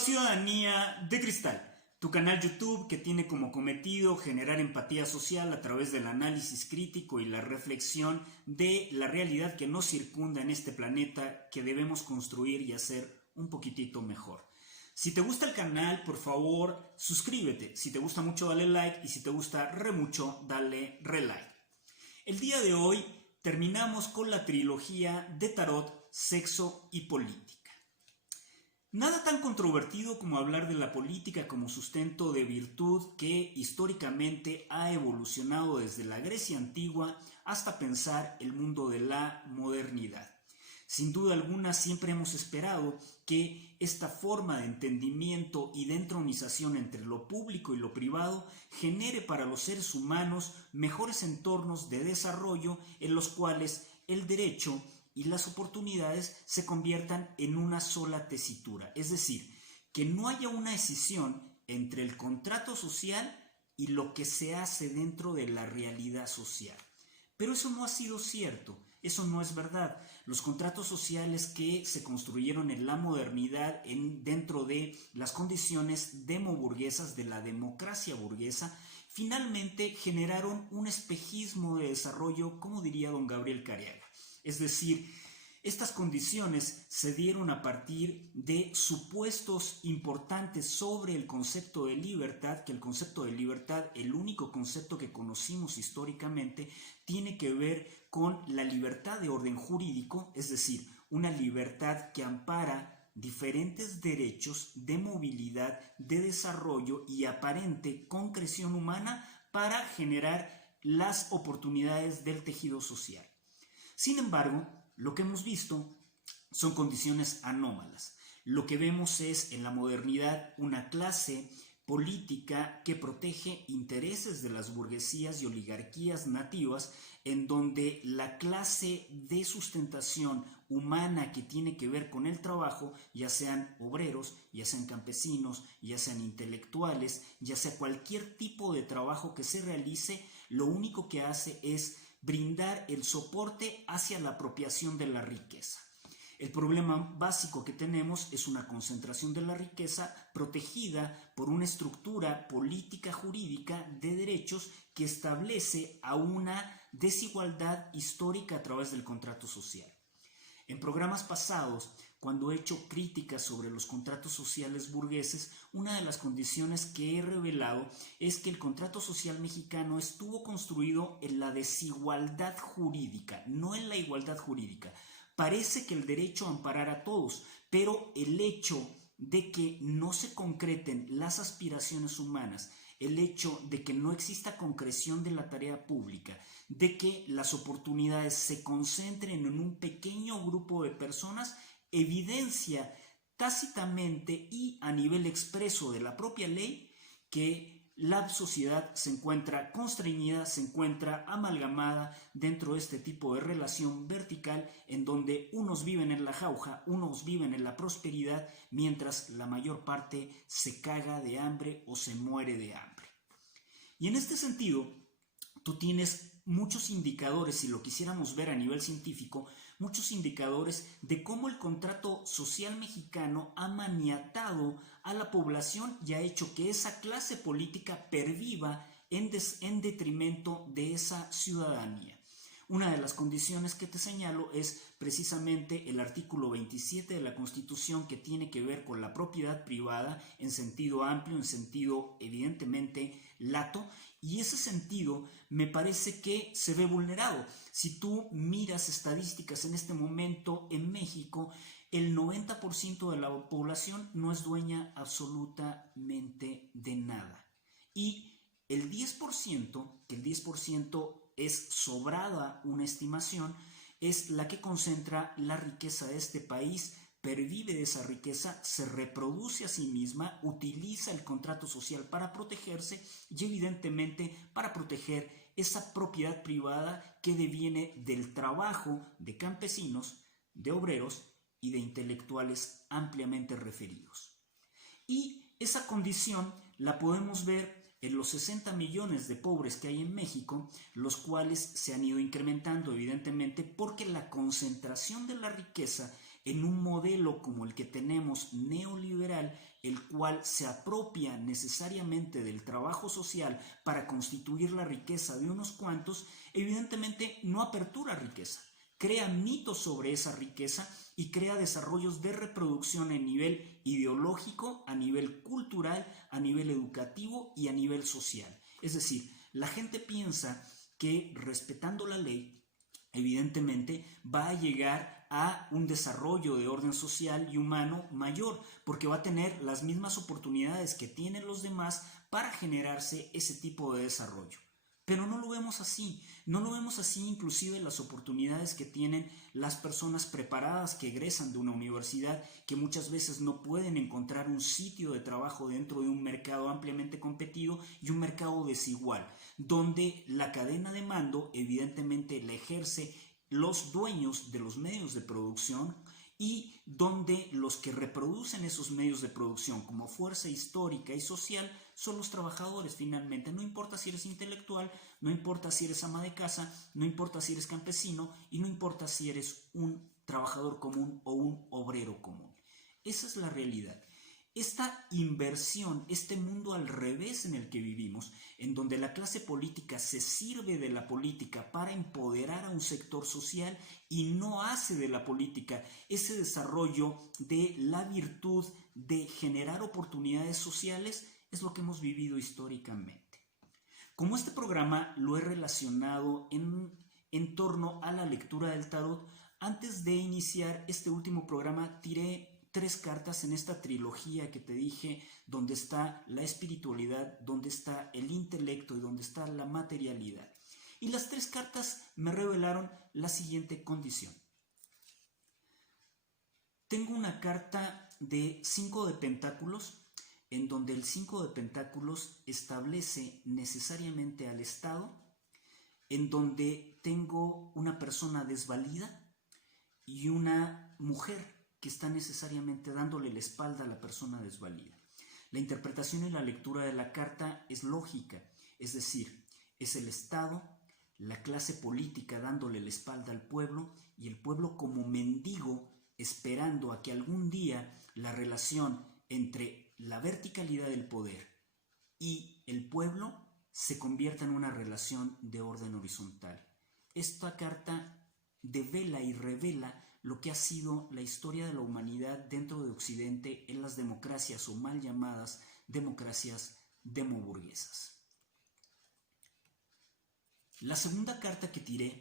Ciudadanía de Cristal, tu canal YouTube que tiene como cometido generar empatía social a través del análisis crítico y la reflexión de la realidad que nos circunda en este planeta que debemos construir y hacer un poquitito mejor. Si te gusta el canal, por favor, suscríbete. Si te gusta mucho, dale like. Y si te gusta re mucho, dale re-like. El día de hoy terminamos con la trilogía de tarot, sexo y política. Nada tan controvertido como hablar de la política como sustento de virtud que históricamente ha evolucionado desde la Grecia antigua hasta pensar el mundo de la modernidad. Sin duda alguna siempre hemos esperado que esta forma de entendimiento y de entronización entre lo público y lo privado genere para los seres humanos mejores entornos de desarrollo en los cuales el derecho y las oportunidades se conviertan en una sola tesitura, es decir, que no haya una escisión entre el contrato social y lo que se hace dentro de la realidad social. Pero eso no ha sido cierto, eso no es verdad. Los contratos sociales que se construyeron en la modernidad dentro de las condiciones demoburguesas de la democracia burguesa, finalmente generaron un espejismo de desarrollo, como diría don Gabriel Careaga. Es decir, estas condiciones se dieron a partir de supuestos importantes sobre el concepto de libertad, que el concepto de libertad, el único concepto que conocimos históricamente, tiene que ver con la libertad de orden jurídico, es decir, una libertad que ampara diferentes derechos de movilidad, de desarrollo y aparente concreción humana para generar las oportunidades del tejido social. Sin embargo, lo que hemos visto son condiciones anómalas. Lo que vemos es en la modernidad una clase política que protege intereses de las burguesías y oligarquías nativas, en donde la clase de sustentación humana que tiene que ver con el trabajo, ya sean obreros, ya sean campesinos, ya sean intelectuales, ya sea cualquier tipo de trabajo que se realice, lo único que hace es brindar el soporte hacia la apropiación de la riqueza. El problema básico que tenemos es una concentración de la riqueza protegida por una estructura política jurídica de derechos que establece a una desigualdad histórica a través del contrato social. En programas pasados, cuando he hecho críticas sobre los contratos sociales burgueses, una de las condiciones que he revelado es que el contrato social mexicano estuvo construido en la desigualdad jurídica, no en la igualdad jurídica. Parece que el derecho amparara a todos, pero el hecho de que no se concreten las aspiraciones humanas, el hecho de que no exista concreción de la tarea pública, de que las oportunidades se concentren en un pequeño grupo de personas, evidencia tácitamente y a nivel expreso de la propia ley que la sociedad se encuentra constreñida, se encuentra amalgamada dentro de este tipo de relación vertical en donde unos viven en la jauja, unos viven en la prosperidad, mientras la mayor parte se caga de hambre o se muere de hambre. Y en este sentido, tú tienes muchos indicadores, si lo quisiéramos ver a nivel científico, muchos indicadores de cómo el contrato social mexicano ha maniatado a la población y ha hecho que esa clase política perviva en detrimento de esa ciudadanía. Una de las condiciones que te señalo es precisamente el artículo 27 de la Constitución, que tiene que ver con la propiedad privada en sentido amplio, en sentido evidentemente lato, y ese sentido me parece que se ve vulnerado. Si tú miras estadísticas en este momento en México, el 90% de la población no es dueña absolutamente de nada. Y el 10%, que el 10% es sobrada una estimación, es la que concentra la riqueza de este país, pervive de esa riqueza, se reproduce a sí misma, utiliza el contrato social para protegerse y evidentemente para proteger esa propiedad privada que deviene del trabajo de campesinos, de obreros y de intelectuales ampliamente referidos. Y esa condición la podemos ver en los 60 millones de pobres que hay en México, los cuales se han ido incrementando evidentemente porque la concentración de la riqueza en un modelo como el que tenemos neoliberal el cual se apropia necesariamente del trabajo social para constituir la riqueza de unos cuantos, evidentemente no apertura riqueza, crea mitos sobre esa riqueza y crea desarrollos de reproducción a nivel ideológico, a nivel cultural, a nivel educativo y a nivel social. Es decir, la gente piensa que respetando la ley, evidentemente va a llegar a un desarrollo de orden social y humano mayor, porque va a tener las mismas oportunidades que tienen los demás para generarse ese tipo de desarrollo. Pero no lo vemos así, no lo vemos así inclusive las oportunidades que tienen las personas preparadas que egresan de una universidad, que muchas veces no pueden encontrar un sitio de trabajo dentro de un mercado ampliamente competido y un mercado desigual, donde la cadena de mando evidentemente la ejerce los dueños de los medios de producción y donde los que reproducen esos medios de producción como fuerza histórica y social son los trabajadores finalmente. No importa si eres intelectual, no importa si eres ama de casa, no importa si eres campesino y no importa si eres un trabajador común o un obrero común. Esa es la realidad. Esta inversión, este mundo al revés en el que vivimos, en donde la clase política se sirve de la política para empoderar a un sector social y no hace de la política ese desarrollo de la virtud de generar oportunidades sociales, es lo que hemos vivido históricamente. Como este programa lo he relacionado en torno a la lectura del tarot, antes de iniciar este último programa tiré 3 cartas en esta trilogía que te dije, donde está la espiritualidad, donde está el intelecto y donde está la materialidad. Y las 3 cartas me revelaron la siguiente condición. Tengo una carta de 5 de pentáculos, en donde el 5 de pentáculos establece necesariamente al Estado, en donde tengo una persona desvalida y una mujer que está necesariamente dándole la espalda a la persona desvalida. La interpretación y la lectura de la carta es lógica, es decir, es el Estado, la clase política dándole la espalda al pueblo y el pueblo como mendigo esperando a que algún día la relación entre la verticalidad del poder y el pueblo se convierta en una relación de orden horizontal. Esta carta devela y revela lo que ha sido la historia de la humanidad dentro de Occidente en las democracias o mal llamadas democracias demoburguesas. La segunda carta que tiro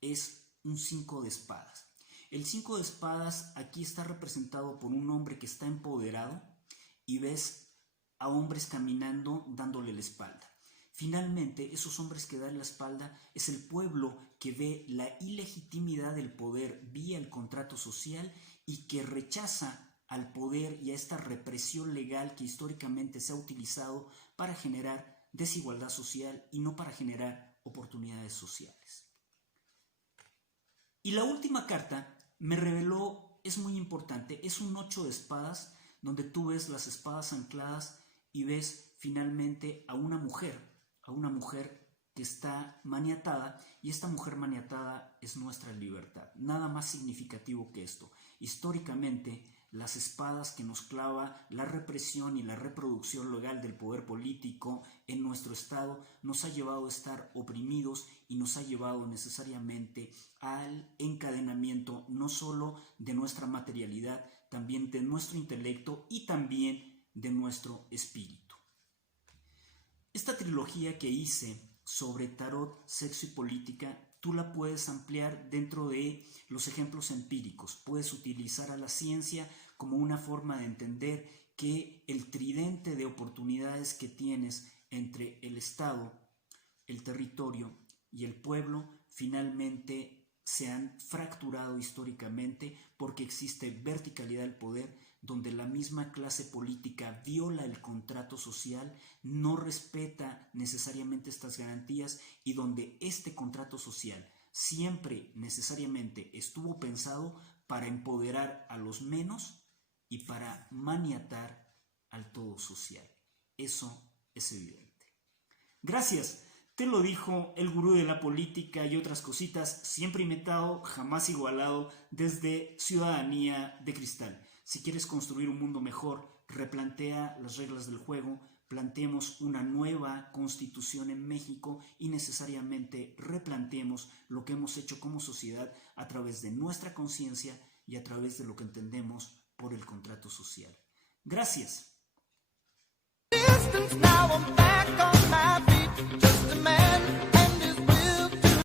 es un 5 de espadas. El 5 de espadas aquí está representado por un hombre que está empoderado y ves a hombres caminando dándole la espalda. Finalmente, esos hombres que dan la espalda es el pueblo que ve la ilegitimidad del poder vía el contrato social y que rechaza al poder y a esta represión legal que históricamente se ha utilizado para generar desigualdad social y no para generar oportunidades sociales. Y la última carta me reveló, es muy importante, es un 8 de espadas donde tú ves las espadas ancladas y ves finalmente a una mujer que está maniatada, y esta mujer maniatada es nuestra libertad. Nada más significativo que esto. Históricamente, las espadas que nos clava la represión y la reproducción legal del poder político en nuestro estado nos ha llevado a estar oprimidos y nos ha llevado necesariamente al encadenamiento no solo de nuestra materialidad, también de nuestro intelecto y también de nuestro espíritu. Esta trilogía que hice sobre tarot, sexo y política, tú la puedes ampliar dentro de los ejemplos empíricos. Puedes utilizar a la ciencia como una forma de entender que el tridente de oportunidades que tienes entre el Estado, el territorio y el pueblo finalmente se han fracturado históricamente porque existe verticalidad del poder, donde la misma clase política viola el contrato social, no respeta necesariamente estas garantías y donde este contrato social siempre necesariamente estuvo pensado para empoderar a los menos y para maniatar al todo social. Eso es evidente. Gracias. Te lo dijo el gurú de la política y otras cositas, siempre imitado, jamás igualado, desde Ciudadanía de Cristal. Si quieres construir un mundo mejor, replantea las reglas del juego, planteemos una nueva constitución en México y necesariamente replanteemos lo que hemos hecho como sociedad a través de nuestra conciencia y a través de lo que entendemos por el contrato social. Gracias. Now I'm back on my feet, just a man.